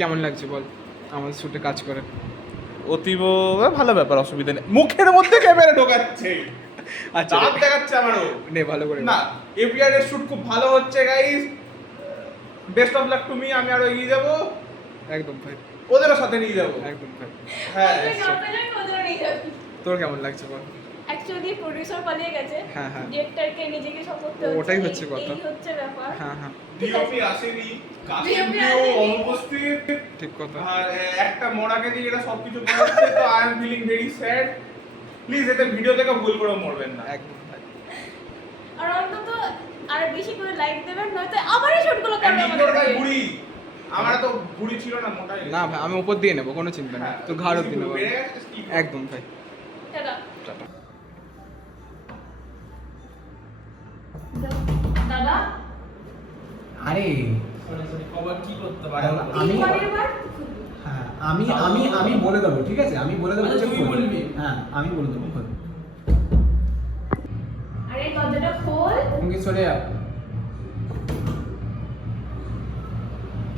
কেমন লাগছে বল আমাদের শুটে কাজ করে? অতীব ভালো ব্যাপার, অসুবিধা নেই। মুখের মধ্যে ক্যামেরা ঢোকাচ্ছে, আচ্ছা দাঁত দেখাচ্ছে আমারও। নে ভালো করে না, এপিআর এর শুট খুব ভালো হচ্ছে guys. Best of luck to me. আমি আরো এগিয়ে যাব, একদম ভাই, ওদেরও সাথে নিয়ে যাব। একদম ভাই। হ্যাঁ, তোর কেমন লাগছে বল? অ্যাকচুয়ালি প্রোডিউসার পালিয়ে গেছে, হ্যাঁ, হ্যাঁ। ডিরেক্টরকে নিজেকে সব করতে হচ্ছে। ওটাই হচ্ছে কথা। এই হচ্ছে ব্যাপার। হ্যাঁ হ্যাঁ, ডিওপি আসেনি, কাস্টিং DOP কেও আসেনি। অনুপস্থিত। ঠিক কথা। আর একটা মরাকে দিয়ে এটা সবকিছু করাচ্ছে, তো I am feeling very sad. Please এতে ভিডিও থেকে ভুল করে মরবেন না। একদম ভাই। আর অন্তত আর বেশি করে লাইক দেবেন, নয়তো আবারই শুটগুলো করবে নিকোর ভাই আমাদের। বুড়ি, আমার তো বুড়ি ছিল না, মোটাই। না ভাই, আমি উপর দিয়ে নেবো, কোনো চিন্তা নেই। তো ঘাড় অব্দি নেবো। বেড়ে গেছে কি? একদম ভাই। টাটা। টাটা। দাদা আরে খবর কি করতে আমি তিনবারের বার হ্যাঁ আমি আমি আমি বলে দেবো, ঠিক আছে? আমি বলে দেবো যে তুই খোল। বলবি? হ্যাঁ আমি বলে দেবো খোল। আরে দরজাটা খোল। তুমি চলে যা।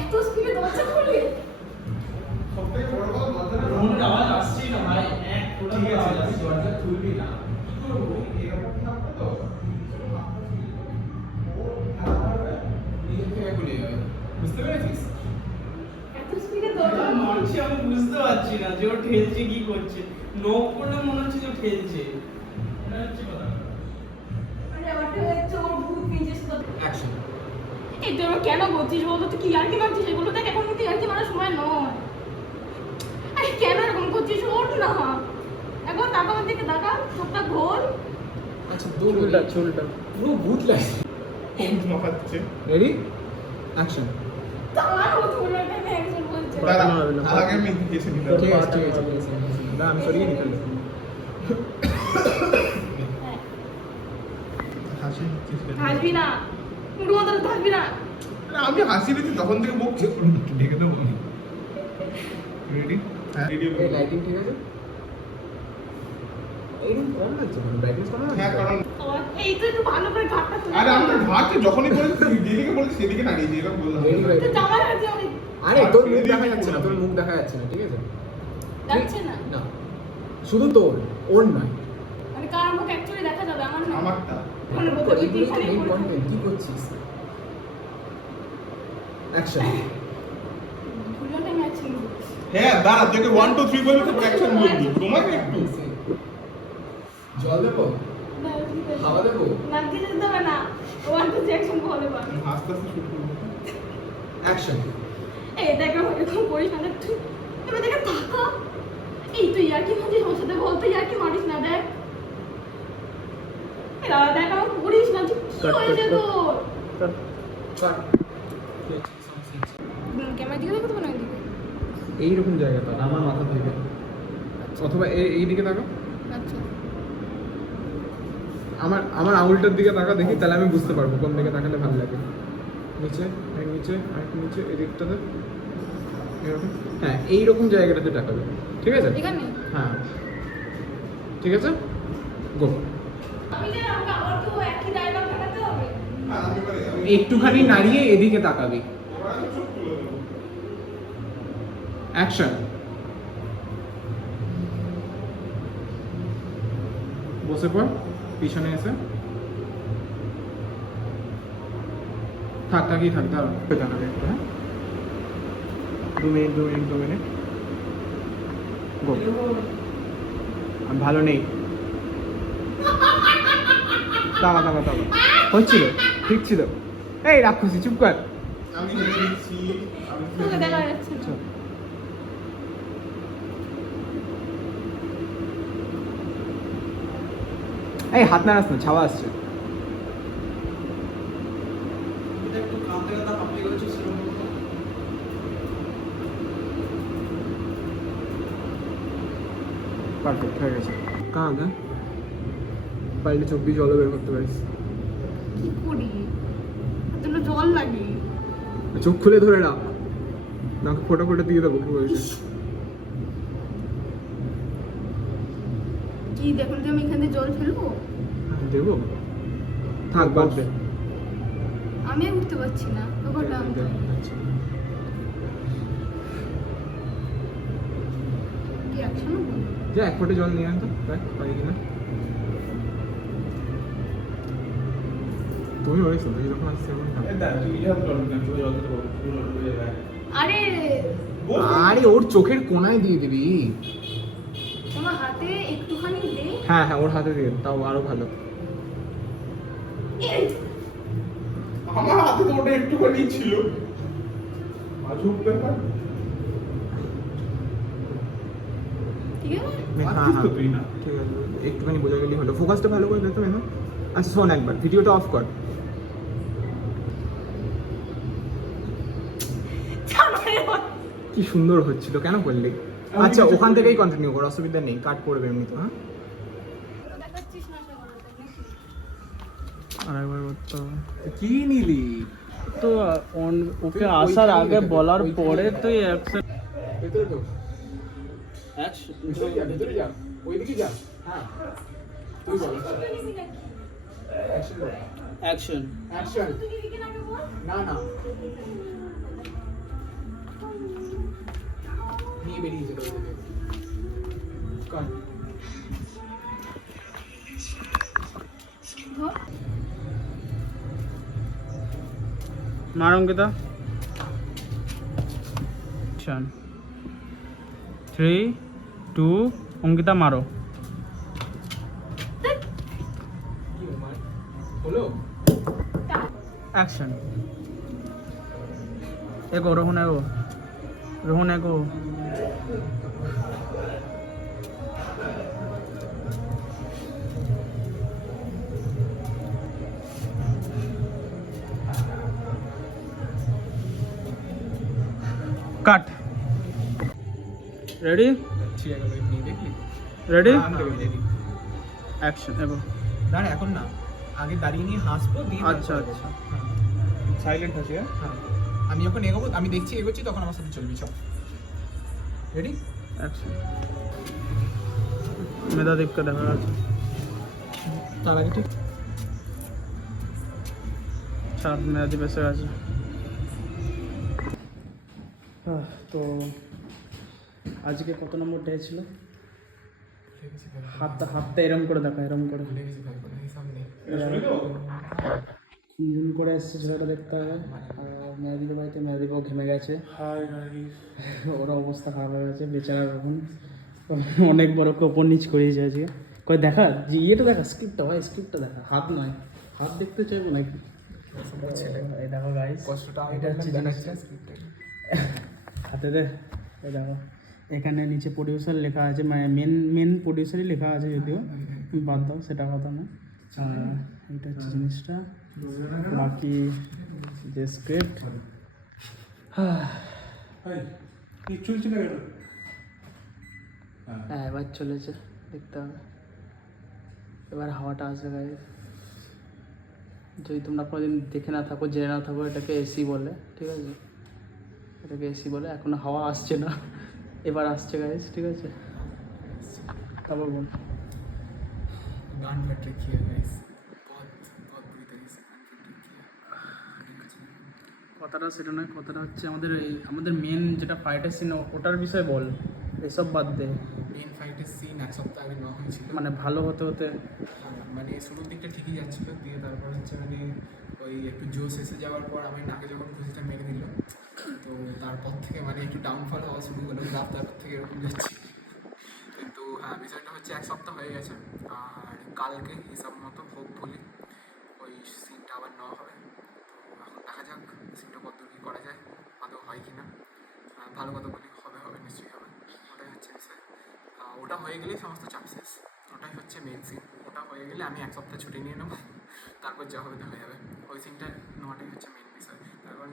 এত স্পিডে দরজা খুলবি? সবথেকে বড় কথা দরজাটা ফোনের আওয়াজ আসছেই না ভাই, এক ফোটার ঠিক আছে, আওয়াজ তুই আসছে। দরজা খুলবি না। কি করবো? এরকম থাকবে তো নিজের থেকে খুলে যাবে, বুঝতে পেরেছিস? এত স্পিডে দরজা আমি মানছি, আমি বুঝতে পারছি না যে ও ঠেলছে কি করছে। নক করলে মনে হচ্ছে যে ও ঠেলছে। এটা হচ্ছে কথা। মানে ওটা হচ্ছে ওর ভূত নিজে শুধু। অ্যাকশন। এই তোর কেন বলছিস বলতো? তুই কি আর কি মারছিস? এগুলো দেখ, এখন কিন্তু আর কি মারার সময় নয়। আরে কেন এরকম করছিস? ওঠ না, এখন তাকা আমার দিকে তাকা, চোখটা ঘোল। আচ্ছা চুলটা চুলটা পুরো ভূত লাগছে। কোন মাখাচ্ছে? রেডি? অ্যাকশন। তার মতো মনে হয় আমি একজন বলছে। দাদা হবে না। আগে আমি দিয়েছি ঠিক আছে ঠিক আছে ঠিক আছে। না আমি সরিয়ে নিতে পারলাম। হ্যাঁ, হাসি দিচ্ছিস কেন? হাসবি না, মুড়ো মতো হাসবি না। আরে আমি হাসি দিচ্ছি, তখন থেকে বকছি। ঢেকে দেবো আমি। রেডি? হ্যাঁ রেডি। এই লাইটিং ঠিক আছে? এইরকম কম লাগছে, মানে ব্রাইটনেস কম লাগছে? হ্যাঁ, কারণ এই তো একটু ভালো করে ঘাটটা তুলে। আরে আমরা ঘাটে যখনই বলেছি যেদিকে বলেছি সেদিকে দাঁড়িয়েছি, এরকম বললাম। Ready, ready. তো জামা আছে অনেক। আরে তোর মুখ দেখা যাচ্ছে না, তোর মুখ দেখা যাচ্ছে না, ঠিক আছে? যাচ্ছে না, না, শুধু তোর, ওর নয়। মানে কার মুখ অ্যাকচুয়ালি দেখা যাবে, আমার না। আমারটা মানে বোধহয় ওই এগুলোই তো তিনখানে মেইন পড়ে থাকবে। কন্টেন্ট। কি করছিস? অ্যাকশন। দুজনটা আমি একসঙ্গে বলছি। হ্যাঁ দাঁড়া, তোকে 1 2 3 বলবি তো অ্যাকশন বলবি। তোমাকে একটু জল দেবো? না, ঠিক আছে। হাওয়া দেবো? না, কিছু দিতে হবে না। ওয়ান টু জ্যাকসন বলে বা। আস্তে আস্তে শুট করবো। অ্যাকশন। এই দেখ এরকম করিস না, দেখ তুই এবার দেখে তাকা। এই তুই আর কি মারিস আমার সাথে? বলতে আর কি মারিস না, দেখ এরা দেখ আমার করিস না, তুই কি হয়েছে তোর? কাট। ক্যামেরা দিকে দেখো তো না দিকে। এইরকম জায়গাটা আমার মাথা থেকে, অথবা এই দিকে তাকাও। আচ্ছা, আমার আঙুলটার দিকে তাকা, দেখি তাহলে আমি বুঝতে পারবো কোন দিকে তাকালে ভালো লাগে। নিচে, আর নিচে, আর নিচে, এদিকটাতে এরকম। হ্যাঁ, এইরকম জায়গাটাতে তাকাবে, ঠিক আছে? এখানে হ্যাঁ ঠিক আছে, গো। আমি জানি আমাকে আবার তো একই ডায়লগ দেখাতে হবে। একটুখানি নাড়িয়ে এদিকে তাকাবি। অ্যাকশন। বসে পড়, পিছনে এসে থাক, থাকি থাক, দাঁড়া তাকাবে একটু। হ্যাঁ, 2 মিনিট 2 মিনিট গো। আমি ভালো নেই। তাকা তাকা তাকা, হচ্ছিল, ঠিক ছিল। এই রাক্ষসী চুপ কর। আমি হেরে দিচ্ছি। তোকে দেখা যাচ্ছে না। চল। এই হাত নাড়াস না, ছাওয়া আসছে। এটা একটু কাঁদতে কাঁদতে হাঁপিয়ে গেছে সেরকম মতো। পারফেক্ট হয়ে গেছে। কাঁদ, হ্যাঁ পাইলে চোখ দিয়ে জলও বের করতে পারিস। কি করি? এর জন্য জল লাগে। চোখ খুলে ধরে রাখ, নাকে ফোটা ফোটা দিয়ে দেবো পুরো এসে। কি দেখুন, আমি এখান থেকে জল ফেলবো? দেবো? থাক, বাদ দে। আমি আর উঠতে পারছি না, ব্যাপারটা আচ্ছা। যা এক ফোঁটা জল নিয়ে আন তো দেখ পাই কিনা। তুমি বলেছো তুই যখন আসছে এখন খা। আরে আরে ওর চোখের কোনায় দিয়ে দিবি। তোমার হাতে একটুখানি দে। হ্যাঁ হ্যাঁ ওর হাতে দিয়ে তাও আরো ভালো। আমার হাতে তো ওটা একটুখানি ছিল। আজব ব্যাপার। ঠিক আছে হ্যাঁ পারছিস তো হ্যাঁ তুই না। ঠিক আছে একটুখানি বোঝা গেলেই হলো। ফোকাসটা ভালো করে দেখতে না। আচ্ছা শোন একবার ভিডিওটা অফ কর। কি সুন্দর হচ্ছিল কেন করলি? আচ্ছা ওখান থেকেই কন্টিনিউ কর অসুবিধা নেই কাট করবে এমনি তো। হ্যাঁ দেখাচ্ছিস না সে বলতে নাকি? আরেকবার করতে হবে। কি নিলি? তো ওকে তুই আসার ওইখানেই আগে রেখে দে, বলার ওইখানেই পরে রেখে দে। তুই অ্যাকশন ভেতরে ঢোক। ভেতরে যা ওইদিকে যা। হ্যাঁ তুই বল অ্যাকশন বল। অ্যাকশন অ্যাকশন তুই কি লিখে নাকি বল? না না নিয়ে বেরিয়ে যেতে হবে। কর ধর। মার অঙ্কিতা অ্যাকশন 3 2 অঙ্কিতা মারো কি মার হলো অ্যাকশন এগো রোহন এগো রোহন এগো কাট রেডি ঠিক আছে নিয়ে দেখলি রেডি হ্যাঁ, আমি দেখি। অ্যাকশন এগো দাঁড়া এখন না আগে দাঁড়িয়ে নিয়ে হাসবো দিয়ে আচ্ছা, তারপরে আচ্ছা। হ্যাঁ, সাইলেন্ট আছে হ্যাঁ আমি যখন এগোবো আমি দেখছি এগোচ্ছি তখন আমার সাথে চলবি সব রেডি অ্যাকশন মেধাদীপকে দেখা যাচ্ছে তার আগে ঠিক ছাড় মেধাদীপ এসে গেছে তো আজকে কত নম্বর ডে ছিল হাতটা এরম করে দেখা এরম করে তিনজন করে এসছে সেটা দেখতে হবে আর মেয়াদিদের বাড়িতে মেয়াদিবাও ঘেমে গেছে ওর অবস্থা খারাপ হয়ে গেছে বেচারা এখন অনেক বড় ওপর নিচ করিয়েছে আজকে কয় দেখা যে ইয়েটা দেখা স্ক্রিপ্টটা ভাই স্ক্রিপ্টটা দেখা হাত নয় হাত দেখতে চাইবো নাকি এই দেখো গাইস কষ্টটা এটা হচ্ছে জিনিসটা হাতে দে এই দেখো এখানে নিচে প্রডিউসার লেখা আছে মানে মেন প্রডিউসারই লেখা আছে যদিও বাদ দাও সেটা কথা না এটা হচ্ছে জিনিসটা বাকি যে স্ক্রিপ্ট চলছে না কেন? হ্যাঁ এবার চলেছে দেখতে হবে এবার হাওয়াটা আসবে গাইস যদি তোমরা কোনোদিন দেখে না থাকো জেনে না থাকো এটাকে এসি বলে ঠিক আছে এটাকে এসি বলে এখনো হাওয়া আসছে না এবার আসছে গাইস ঠিক আছে তারপর বল गान का ट्रिक किया गाइस बहुत बहुत बुरी तरीके से गान का ट्रिक किया কথাটা সেটা নয় কথাটা হচ্ছে আমাদের মেন যেটা ফাইটের সিন ওটার বিষয়ে বল এসব বাদ দে মেন ফাইটের সিন এক সপ্তাহ আগে নেওয়া হয়েছিল মানে ভালো হতে হতে মানে শুরুর দিকটা ঠিকই যাচ্ছিল দিয়ে তারপর হচ্ছে মানে ওই একটু জোশ এসে যাওয়ার পর আমার নাকে যখন খুশিটা মেরে দিল তো তারপর থেকে মানে একটু ডাউনফল হওয়া শুরু হলো গ্রাফ তারপর থেকে এরকম যাচ্ছি কিন্তু হ্যাঁ বিষয়টা হচ্ছে এক সপ্তাহ হয়ে গেছে আর কালকে হিসাব মতো হোপফুলি ওই সিনটা আবার নেওয়া হবে তো এখন দেখা যাক সিনটা কত কী করা যায় আদৌ হয় কি না ভালো কথা বলি হবে নিশ্চয়ই হবে ওটাই হচ্ছে বিষয় ওটা হয়ে গেলেই সমস্ত চাপ শেষ ওটাই হচ্ছে মেন সিন ওটা হয়ে গেলে আমি এক সপ্তাহ ছুটি নিয়ে নেবো তারপর যা হবে দেখা যাবে ওই সিনটা নেওয়াটাই হচ্ছে মেন বিষয় তার কারণ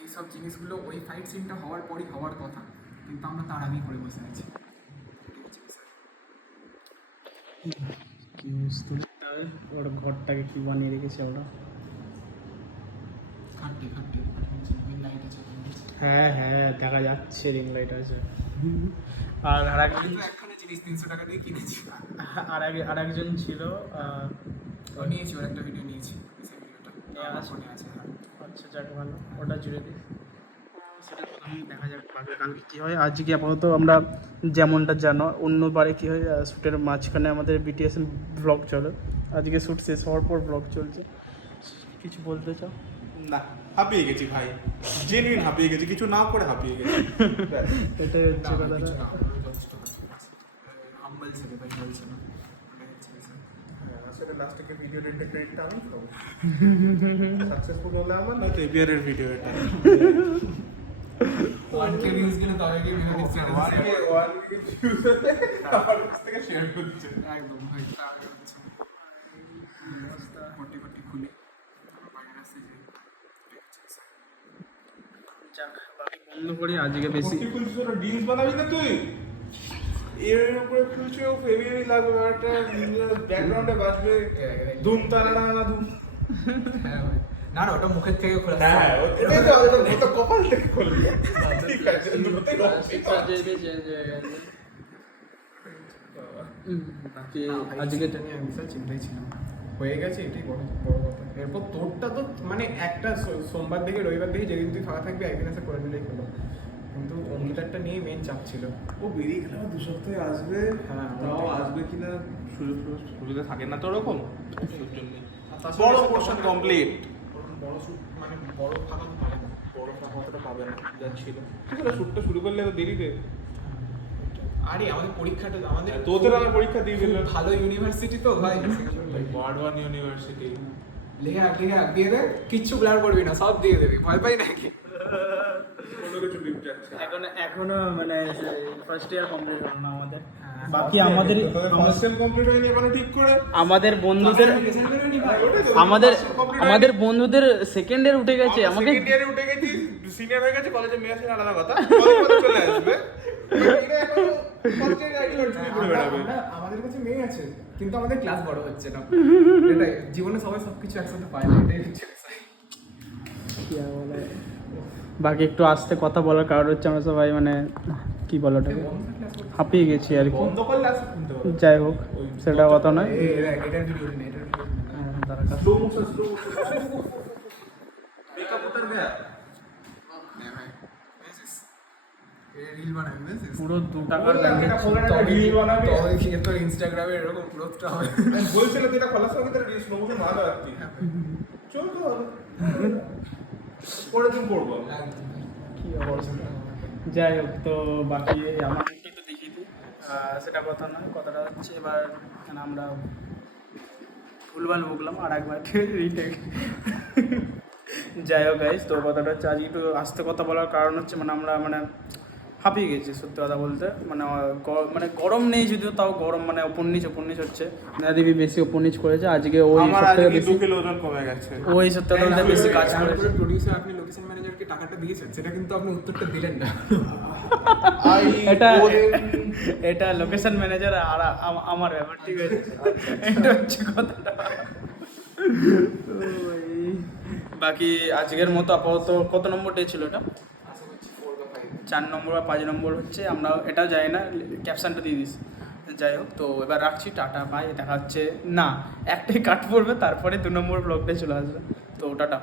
এই সব জিনিসগুলো ওই ফাইট সিনটা হওয়ার পরই হওয়ার কথা কিন্তু আমরা তার আগেই করে বসে আছি এটাই হচ্ছে বিষয় ওর ঘরটাকে কি বানিয়ে রেখেছে ওরা খাটতে লাইট আছে হ্যাঁ হ্যাঁ দেখা যাচ্ছে রিং লাইট আছে আর আমি তো একখানে জিনিস 300 টাকা দিয়ে কিনেছি আর একজন ছিল তো নিয়েছি ওর একটা ভিডিও নিয়েছি সেই ভিডিওটা আমার ফোনে আছে হ্যাঁ আচ্ছা যাক ভালো ওটা জুড়ে দিই সেটা কথা দেখা যাক বাকি কালকে কী হয়। আজকে আপাতত আমরা যেমনটা জানো অন্যবারে কী হয় শ্যুটের মাঝখানে আমাদের বিটিএস ব্লগ চলে, আজকে শ্যুট শেষ হওয়ার পর ব্লগ চলছে। কিছু বলতে চাও? না, হাঁপিয়ে গেছি ভাই, জেনুইন হাঁপিয়ে গেছি, কিছু না করে হাঁপিয়ে গেছি। এটাই হচ্ছে না, কিছু কথা। না, যথেষ্ট হাম্বল ছেলে ভাই, বলছে না আসলে লাস্টে ভিডিও ক্রেডিটটা আমি পাবো। সাকসেসফুল হলে আমার, না তো এবিআরের ভিডিও এটা। 1K ভিউজ গেলে তবে গিয়ে ভিডিও দিচ্ছে আমার কাছ থেকে শেয়ার করছে। একদম ভাই, তার হচ্ছে পটি পটি খুলে বাইরে আসতে যাই। যাক, বাকি বন্ধ করি আজকে বেশি। তুই বলছিস ওটা রিলস বানাবি না তুই? এর উপরে ফিউচার অফ হেভি লাগবে, একটা ব্যাকগ্রাউন্ডে বাজবে ধুম তারানা না ধুম। হ্যাঁ ভাই, না না, ওটা মুখের থেকে খোলা। হ্যাঁ, ওটাই তো ওটা কপাল থেকে খুলবি। ঠিক আছে, দুটোতেই বাকি আজকে এটা নিয়ে আমি বিশাল চিন্তায় ছিলাম, হয়ে গেছে এটাই বড় বড় কথা। এরপর তোরটা তো মানে একটা সোমবার থেকে রবিবার থেকে যেদিন তুই ফাঁকা থাকবি একদিন এসে করে নিলেই হলো, কিন্তু অঙ্কিতারটা নিয়ে মেন চাপ ছিল। ও বেরিয়ে গেল 2 সপ্তাহে আসবে। হ্যাঁ, তাও আসবে কিনা সুবিধা থাকে না তো ওরকম। আর তার বড় সাথে পোর্শন কমপ্লিট। ওরকম বড় শুট মানে বড় ফাঁকা তো পাবে না, বড় অতটা পাবে না যা ছিল। ঠিক আছে, শুটটা শুরু করলে তো দেরিতে। আরে আমাদের পরীক্ষাটা আমাদের তোদের আমার পরীক্ষা দিয়ে দিল। ভালো ইউনিভার্সিটি তো ভাই, বারওয়ান ইউনিভার্সিটি। লিখে দিয়ে দে, কিচ্ছু ব্লার করবি না, সব দিয়ে দেবি, ভয় পাই নাকি? কোনো কিছু লিপ যাচ্ছে। এখনো মানে ফার্স্ট ইয়ার কমপ্লিট হলো না আমাদের। হ্যাঁ, বাকি আমাদের ফার্স্ট সেম কমপ্লিট হয়নি এখনো ঠিক করে। আমাদের বন্ধুদের আমাদের বন্ধুদের সেকেন্ড ইয়ার উঠে গেছে। আমাকে সেকেন্ড ইয়ারে উঠে গেছি, সিনিয়র হয়ে গেছে, কলেজে মেয়ে আছে আলাদা কথা, কলেজে চলে আসবে। এটা এখন কলেজের আইডি কার্ড চুরি করে বেড়াবে। আমাদের কাছে মেয়ে আছে কিন্তু আমাদের ক্লাস বড় হচ্ছে না, এটাই জীবনে সবাই সবকিছু একসাথে পায় না, এটাই হচ্ছে বিষয়। কি আর বলে, বাকি একটু আস্তে কথা বলার কারণ হচ্ছে আমরা সবাই মানে কি বলো ওটাকে হাঁপিয়ে গেছি আর কি। বন্ধ করলে আসে শুনতে পাবে। যাই হোক, সেটা কথা নয়। এটার ভিডিও নেই, এটার ভিডিও স্লো মোশন মেকআপ উতার গয়া। রিল বানাবি বুঝছিস? পুরো 2 টাকার বললাম, ব্যান্ডেজ এটা খোলার একটা রিল বানাবি। তবে কি তোর ইনস্টাগ্রামে এরকম গ্রোথটা হবে? বলছিল তো এটা খোলার সঙ্গে তার রিল স্লো মোশন ভালো আসছে। চল তো ভালো। পরের দিন করবো। কি অবস্থা। যাই হোক, তো বাকি আমার একটু দেখিয়ে দিই, সেটা কথা নয়। কথাটা হচ্ছে এবার মানে আমরা ভুলভাল বকলাম আর একবার রিটেক। যাই হোক গাইজ, তো কথাটা হচ্ছে আজকে একটু আস্তে কথা বলার কারণ হচ্ছে মানে আমরা মানে হাঁপিয়ে গেছি সত্যি কথা বলতে। মানে মানে গরম নেই যদিও, তাও গরম মানে ওপর নিচ হচ্ছে। দেবী বেশি ওপর নিচ করেছে আজকে, ওই আমার সব থেকে আজকে বেশি 2 কিলো ওজন কমে গেছে। ওই সত্যি কথা বলতে বেশি কাজ করেছে। প্রোডিউসার আপনি লোকেশন ম্যানেজারকে টাকাটা দিয়েছেন, সেটা কিন্তু আপনি উত্তরটা দিলেন না। এটা লোকেশন ম্যানেজার আর আমার ব্যাপার, ঠিক আছে? এটা হচ্ছে কথাটা। বাকি আজকের মতো আপাতত কত নম্বর ডে ছিল এটা? 4 নম্বর বা 5 নম্বর হচ্ছে, আমরা এটাও জানি না, ক্যাপশনটা দিয়ে দিস। যাই হোক, তো এবার রাখছি, টাটা বাই, দেখা হচ্ছে না একটাই কাট পড়বে, তারপরে 2 নম্বর ব্লগটাই চলে আসবে। তো টাটা।